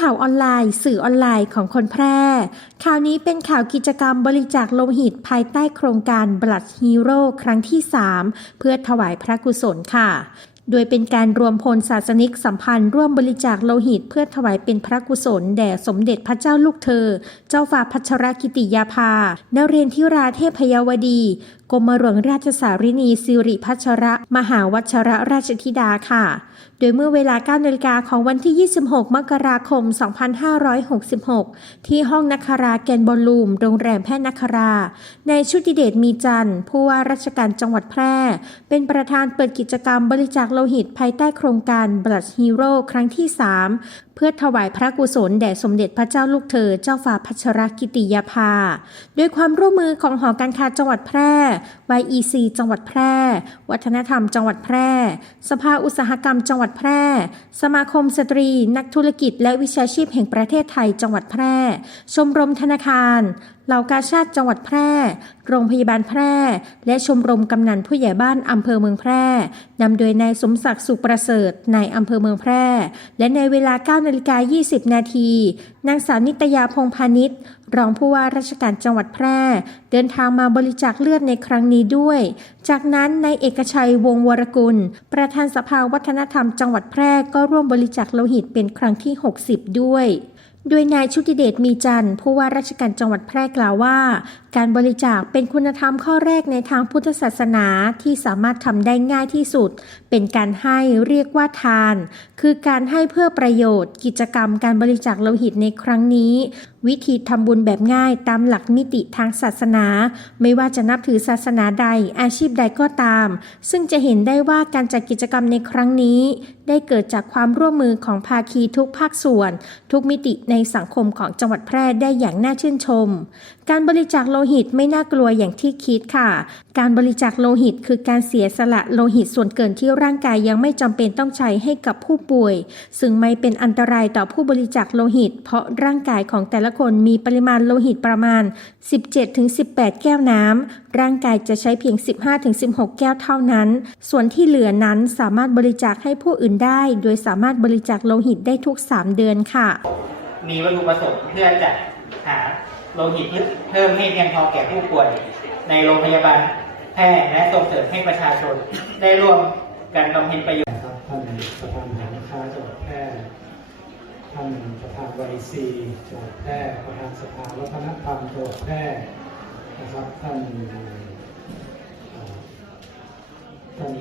ข่าวออนไลน์ สื่อออนไลน์ของคนแพร่ ข่าวนี้เป็นข่าวกิจกรรมบริจาคโลหิตภายใต้โครงการ Blood Hero ครั้งที่ 3 เพื่อถวายพระกุศลค่ะ โดยเป็นการรวมพลศาสนิกสัมพันธ์ร่วมบริจาคโลหิต เพื่อถวายเป็นพระกุศล แด่สมเด็จพระเจ้าลูกเธอ เจ้าฟ้าพัชรกิติยาภานเรนทิราเทพยวดี กรมหลวงราชสารินีสิริพัชระ มหาวัชรราชธิดาค่ะ โดยเมื่อเวลา9นาฬิกาของวันที่ 26 มกราคม 2566 ที่ห้องนักคาราแกนบอลลูม โรงแรมแพทย์นักคารา ในชุติเดชมีจันทร์ผู้ว่าราชการจังหวัดแพร่ เป็นประธานเปิดกิจกรรมบริจาคโลหิตภายใต้โครงการ Blood Hero ครั้งที่ 3 เพื่อถวายพระกุศลแด่สมเด็จพระเจ้าลูกเธอเจ้าฟ้าพัชรกิติยาภาโดยความร่วมมือของหอการค้าจังหวัดแพร่ YEC จังหวัดแพร่ วัฒนธรรมจังหวัดแพร่ สภาอุตสาหกรรมจังหวัดแพร่ สมาคมสตรี นักธุรกิจ และวิชาชีพแห่งประเทศไทยจังหวัดแพร่ ชมรมธนาคาร เหล่ากาชาติจังหวัดแพร่ โรงพยาบาลแพร่ และชมรมกำนันผู้ใหญ่บ้านอำเภอเมืองแพร่นำโดยนายสมศักดิ์สุขประเสริฐนายอำเภอเมืองแพร่ และในเวลา9นาฬิกา20 นาทีนางสาวนิตยาพงพาณิชย์รองผู้ว่าราชการจังหวัดแพร่ เดินทางมาบริจาคเลือดในครั้งนี้ด้วย จากนั้นนายเอกชัยวงวรกุล ประธานสภาวัฒนธรรมจังหวัดแพร่ก็ร่วมบริจาคโลหิตเป็นครั้งที่ 60 ด้วย โดยนายชุติเดชมีจันทร์ผู้ว่าราชการจังหวัดแพร่กล่าวว่าการบริจาคเป็นคุณธรรมข้อแรกในทางพุทธศาสนาที่สามารถทำได้ง่ายที่สุด เป็นการให้เรียกว่าทาน คือการให้เพื่อประโยชน์ กิจกรรมการบริจาคโลหิตในครั้งนี้ วิธีทำบุญแบบง่ายตามหลักนิติทางศาสนา ไม่ว่าจะนับถือศาสนาใด อาชีพใดก็ตาม ซึ่งจะเห็นได้ว่าการจัดกิจกรรมในครั้งนี้ ได้เกิดจากความร่วมมือของภาคีทุกภาคส่วน ทุกมิติในสังคมของจังหวัดแพร่ได้อย่างน่าชื่นชม การบริจาคโลหิตไม่น่ากลัวอย่างที่คิดค่ะ การบริจาคโลหิตคือการเสียสละโลหิตส่วนเกินที่ร่างกายยังไม่จำเป็นต้องใช้ให้กับผู้ป่วย ซึ่งไม่เป็นอันตรายต่อผู้บริจาคโลหิต เพราะร่างกายของแต่ละคนมีปริมาณโลหิตประมาณ 17-18 แก้วน้ำร่างกายจะใช้เพียง 15-16 แก้วเท่านั้น ส่วนที่เหลือนั้นสามารถบริจาคให้ผู้อื่นได้ โดยสามารถบริจาคโลหิตได้ทุก 3 เดือนค่ะ มีวัตถุประสงค์เพื่อจะหา โลหิตเพิ่มให้เพียงพอแก่ผู้ป่วย ในโรงพยาบาลแพร่และส่งเสริมให้ประชาชน ได้ร่วมกันบำเพ็ญประโยชน์ครับท่านประธานหาค้าจังหวัดแพร่ท่านประธานวายซีจังหวัดแพร่ประธานสภาวัฒนธรรมจังหวัดแพร่นะครับท่านท่าน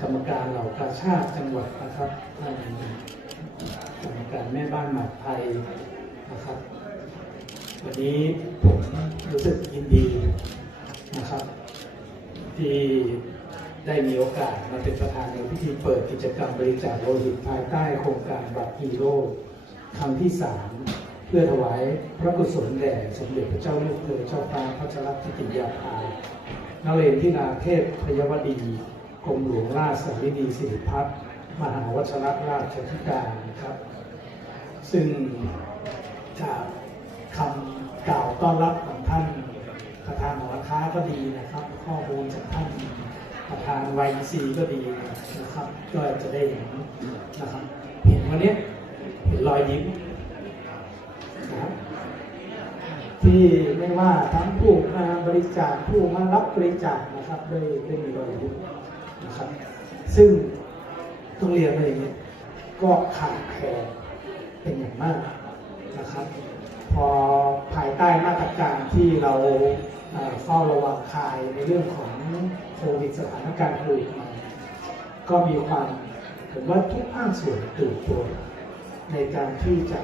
กรรมการเหล่ากาชาติจังหวัดนะครับท่านกรรมการแม่บ้านหมากไทยนะครับ วันนี้ผมรู้สึกยินดีนะครับ ที่ได้มีโอกาสมาเป็นประธานในพิธีเปิดกิจกรรมบริจาคโลหิตภายใต้โครงการบัตรฮีโร่ครั้งที่3เพื่อถวายพระกุศลแด่สมเด็จพระเจ้าลูกเธอเจ้าฟ้าพัชรกิติยาภานเรนทิราเทพพยวดีกรมหลวงราชสารินีสิริพัฒน์มหาวัชรราชธิการนะครับ ซึ่งจากคำกล่า ต้อนรับของท่านประธานหอค้าก็ดีนะครับ ข้อมูลจากท่านประธานวายซีก็ดีนะครับ ก็จะได้เห็นนะครับ เห็นวันนี้เห็นรอยยิ้มนะครับที่ไม่ว่าทั้งผู้มาบริจาคผู้มารับบริจาคนะครับได้ได้มีรอยยิ้มนะครับ ซึ่งต้องเรียนว่าอย่างนี้ก็ขาดแคลนเป็นอย่างมากนะครับ พอ ภายใต้มาตรการที่เราเฝ้าระวังคายในเรื่องของโควิดสถานการณ์โควิดมาก็มีความผมว่าทุกภาคส่วนตื่นตัวในการที่จะ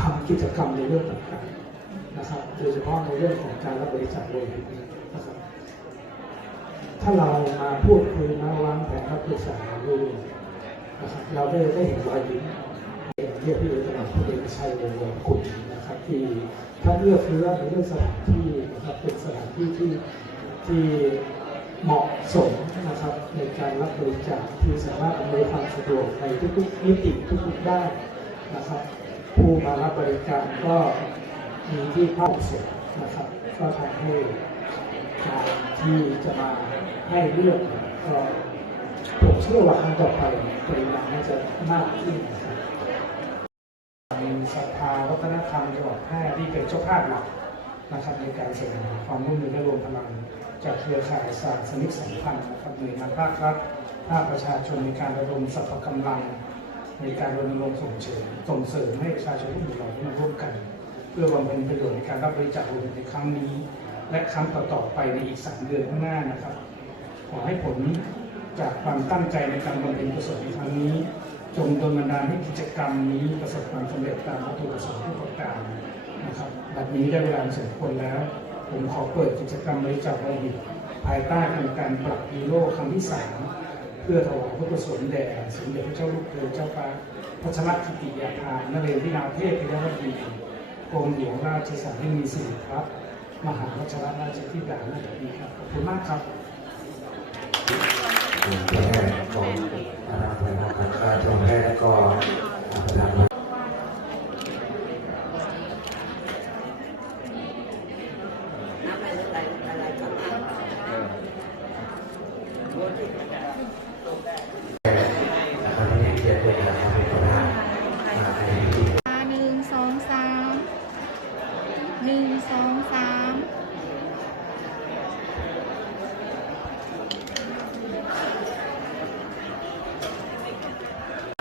ทำกิจกรรมในเรื่องต่างๆนะครับโดยเฉพาะในเรื่องของการรับบริจาคโลหิตนะครับถ้าเรามาพูดคุยมาวางแผนรับปรึกษาดูนะครับเราได้ได้เห็นรอยยิ้ม รียกพี่เอกนันท์เอกชัยวงศ์วงกุลนะครับที่ท่านเลือกเลือกในเรื่องสถานที่นะครับเป็นสถานที่ที่ที่เหมาะสมนะครับในการรับบริจาคที่สามารถอำนวยความสะดวกในทุกๆมิติทุกๆด้านนะครับ ผู้มารับบริการก็มีที่พักเสร็จนะครับก็ทำให้การที่จะมาให้เลือกก็ผมเชื่อว่าครั้งต่อไปปริมาณน่าจะมากขึ้นนะครับ สภาวัฒนธรรมจังหวัดแพร่ที่เป็นเจ้าภาพหลักนะครับในการแสดงความร่วมมือและรวมพลังจากเครือข่ายศาสตร์สนิทสัมพันธ์นะครับหน่วยงานภาครัฐภาคประชาชนในการระดมสรรพกำลัง ในการรณรงค์ส่งเสริมส่งเสริมให้ประชาชนทุกหมู่เหล่ามาร่วมกัน เพื่อบำเพ็ญประโยชน์ในการรับบริจาคโลหิตในครั้งนี้ และครั้งต่อๆไปในอีกสามเดือนข้างหน้านะครับ ขอให้ผลจากความตั้งใจในการบำเพ็ญกุศลในครั้งนี้ จงดลบันดาลให้กิจกรรมนี้ประสบความสำเร็จตามวัตถุประสงค์ทุกประการนะครับบัดนี้ได้เวลาสมควรแล้ว ผมขอเปิดกิจกรรมบริจาคโลหิตภายใต้โครงการปรับฮีโร่ครั้งที่สามเพื่อถวายพระกุศลแด่สมเด็จพระเจ้าลูกเธอเจ้าฟ้าพัชรกิติยาภานเรศวินาเทพพิรวดีกรมหลวงราชสานีสิริครับ มหาวัชรราชธิดานาถดีครับขอบคุณมากครับ แทนของคณะพนักงานการจังหวัดแพร่ก็พนักงาน นะครับที่เกียรติด้วยนะครับเป็นประธานในพิธี หนึ่งสองสามหนึ่งสองสาม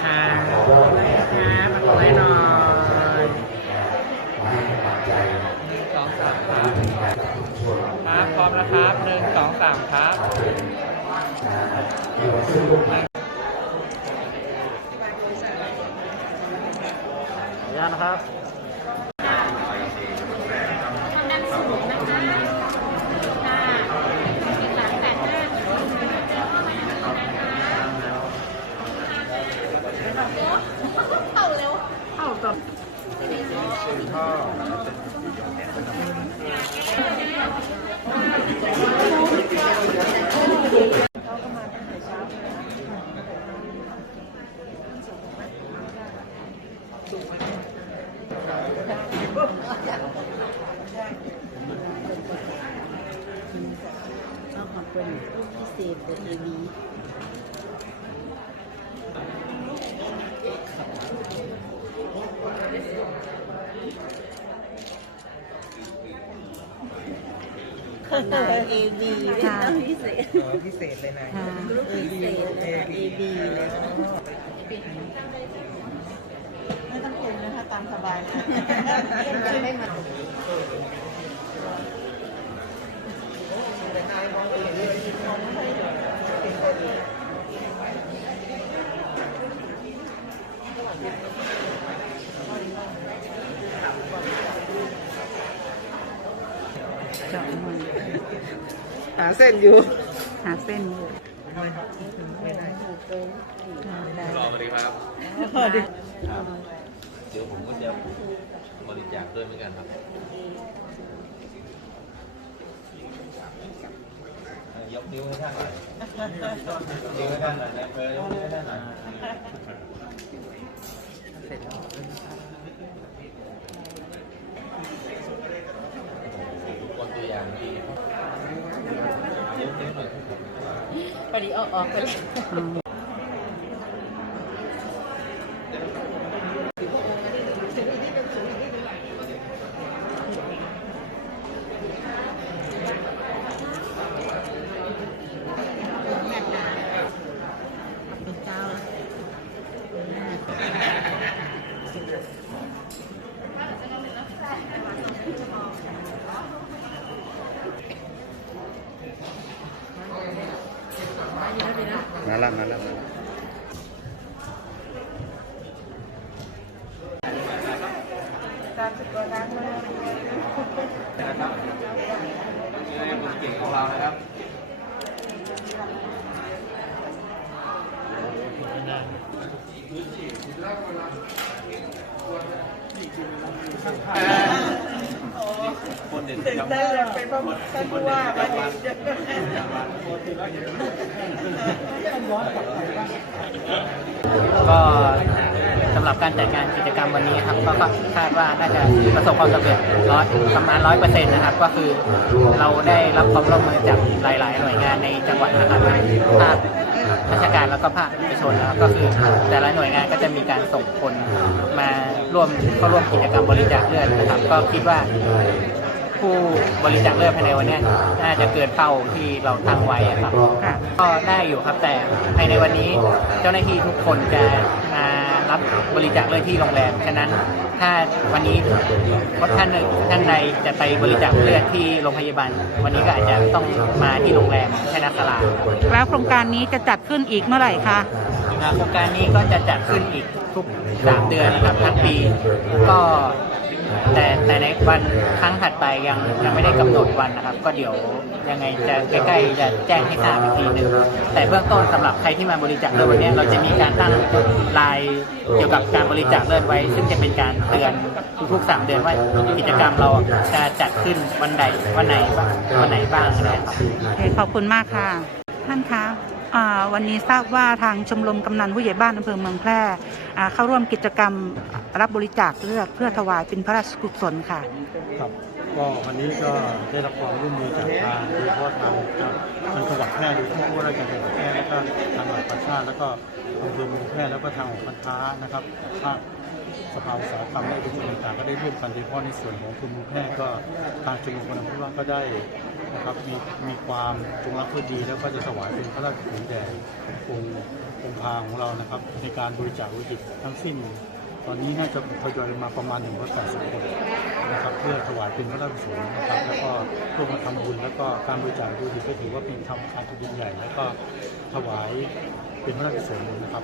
ค่ะ ขอว่าแม่ ครับมาไว้หน่อย มาให้กำลังใจ หนึ่งสองสามครับ ถึงการช่วย ครับพร้อมแล้วครับหนึ่งสองสามครับ มีวันซึ่งลูก ขออนุญาตนะครับ นายเอบีค่ะพิเศษพิเศษเลยนะรูปพิเศษเลยเอบีเลยไม่ต้องปรุงนะคะตามสบายนะจะไม่มันเจาะมันหาเส้นอยู่ หาเส้นอยู่สวัสดีครับพอดีเดี๋ยวผมก็จะบริจาคด้วยเหมือนกันครับยกนิ้วให้ท่านหน่อยนิ้วให้ท่านหน่อยนะเออยกนิ้วให้ท่านหน่อยคนตัวอย่างดียกนิ้วหน่อย พอดีออกออกไปเลยมาล้วมาล้วนะครับนี่เป็นคนเก่งของเรานะครับ คนเด่นกับได้เลยไปบ้างท่านผู้ว่าไปดีก็สำหรับการจัดงานกิจกรรมวันนี้ครับก็คาดว่าน่าจะประสบความสำเร็จร้อยประมาณร้อยเปอร์เซ็นต์นะครับ ก็คือเราได้รับความร่วมมือจากหลาย ๆ หน่วยงานในจังหวัดนะครับภาค ราชการแล้วก็ภาคเอกชนนะครับก็คือแต่ละหน่วยงานก็จะมีการส่งคนมาร่วมเข้าร่วมกิจกรรมบริจาคเลือดนะครับ ก็คิดว่าผู้บริจาคเลือดภายในวันเนี้ยน่าจะเกินเป้าที่เราตั้งไว้อะครับค่ะก็ได้อยู่ครับแต่ภายในวันนี้เจ้าหน้าที่ทุกคนจะมารั บบริจาคเลือดที่โรงแรมฉะนั้นถ้าวันนี้ท่านหนึ่งท่านใดจะไปบริจาคเลือดที่โรงพยาบาล วันนี้ก็อาจจะต้องมาที่โรงแรมชนะสลาแล้วโครงการนี้จะจัดขึ้นอีกเมื่อไหร่คะโครงการนี้ก็จะจัดขึ้นอีกทุกสามเดือนครับทั้งปี ก็ แต่แต่ในวันครั้งถัดไปยังยังไม่ได้กำหนดวันนะครับ ก็เดี๋ยวยังไงจะใกล้ๆจะแจ้งให้ทราบอีกทีหนึ่งแต่เบื้องต้นสำหรับใครที่มาบริจาคเลือดวันนี้เราจะมีการตั้งไลน์เกี่ยวกับการบริจาคเลือดไว้ ซึ่งจะเป็นการเตือนทุกๆสามเดือนว่ากิจกรรมเราจะจัดขึ้นวันใดวันไหนวันไหนบ้างนะครับโอเคขอบคุณมากค่ะท่านคะ วันนี้ทราบว่าทางชมรมกำนันผู้ใหญ่บ้านอำเภอเมืองแพร่เข้าร่วมกิจกรรมรับบริจาคเลือดเพื่อถวายเป็นพระราชกุศลค่ะครับก็วันนี้ก็ได้รับความร่วมมือจากทางโดยเฉพาะทางทางจังหวัดแพร่โดยเฉพาะผู้ว่าราชการจังหวัดแพร่แล้วก็ทางหลักประชาแล้วก็อำเภอเมืองแพร่แล้วก็ทางองค์การค้านะครับภาค สภาอุตสาหกรรมและทุกคนต่างก็ได้ร่วมกันโดยเฉพาะในส่วนของคุณมืองแพร่ก็ทางจังหวัดนครผู้ว่าก็ได้นะครับมีมีความจงรักภักดีแล้วก็จะถวายเป็นพระราชกุศลแด่องค์องค์พาของเรานะครับ ในการบริจาคโลหิตทั้งสิ้น ตอนนี้น่าจะทยอยมาประมาณ180คนนะครับเพื่อถวายเป็นพระราชกุศลนะครับ แล้วก็ร่วมมาทำบุญแล้วก็การบริจาคดูดีก็ถือว่าเป็นทำการทำบุญใหญ่ แล้วก็ถวายเป็นพระราชกุศลนะครับ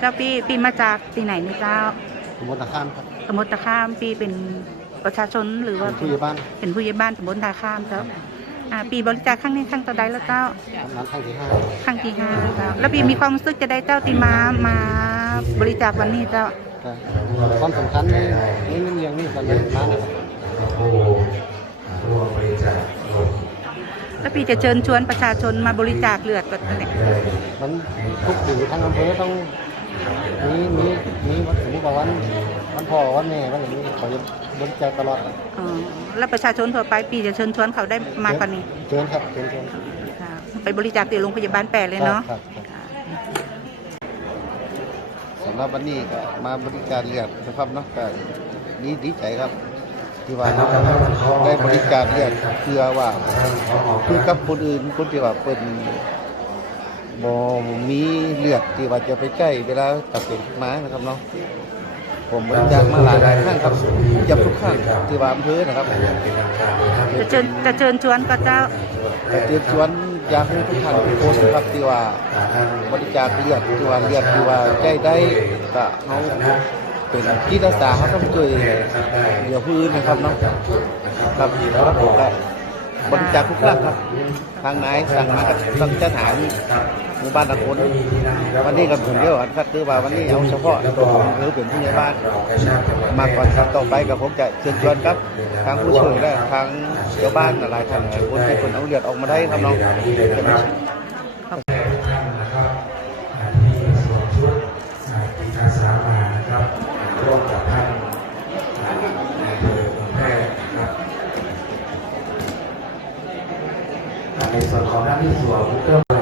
เจ้าปีปีมาจากปีไหนนี่เจ้า สมมติข้ามครับสมุทรตะข้ามปีเป็นประชาชนหรือว่าผู้ใหญ่บ้านเป็นผู้ใหญ่บ้านสมุทรตะข้ามเจ้าอ่าปีบริจาคครั้งนี้ครั้งต่อใดแล้วเจ้าทำนั้นครั้งที่ห้าครั้งที่ห้าแล้วเจ้าแล้วปีมีความรู้สึกจะได้เจ้าตีมามาบริจาควันนี้เจ้าความสำคัญในในเรื่องนี้กันเลยมา กนะครับผู้ร่วมบริจาคโลหิตแล้วปีจะเชิญชวนประชาชนมาบริจาคเลือดก็เนี่ยมันทุกปีทั้งอำเภอต้องมีมีมีวันสมมติว่าวันวันพ่อวันแม่วันอย่างนี้เขาจะบริจาคตลอดอ๋อแล้วประชาชนทั่วไปปีจะเชิญชวนเขาได้มากกว่านี้เชิญครับเชิญเชิญค่ะไปบริจาคที่โรงพยาบาลแปดเลยเนาะครับครับสำหรับวันนี้ก็มาบริการเลือดนะครับเนาะก็ดีดีใจครับ ที่ว่าได้บริการเลือดเพื่อว่าคือกับคนอื่นคนที่ว่าเป็นบ่มีเลือดที่ว่าจะไปใกล้เวลาตัดเป็นมานะครับเนาะผมบริจาคมาหลายครั้งครับเกับทุกครั้งที่ว่าอำเภอนะครับจะเชิญจะเชิญชวนก็เจ้าก็เชิญชวนอยากให้ทุกท่านทุกคนนะครับที่ว่าบริจาคเลือดที่ว่าเลือดที่ว่าใกล้ได้ก็เขา เป็นจิตอาสาเขาต้องช่วยเหลือผู้อื่นนะครับเนาะครับครับผมก็บบริจาคทุกครั้งครับ ทางนายสั่งมากับสั่งจะถามหมู่บ้านตะคนวันนี้กับผมเดียวกันครับคือว่าวันนี้เอาเฉพาะหรือเป็นผู้ใหญ่บ้านมากกว่าครับต่อไปกับผมจะเชิญชวนครับ ทางผู้ช่วยและทางเจ้าบ้านหลายท่านหลายคนที่คนเอาเลือดออกมาได้ครับน้อง ในส่วนของด้าที่สวมเครื่องบก็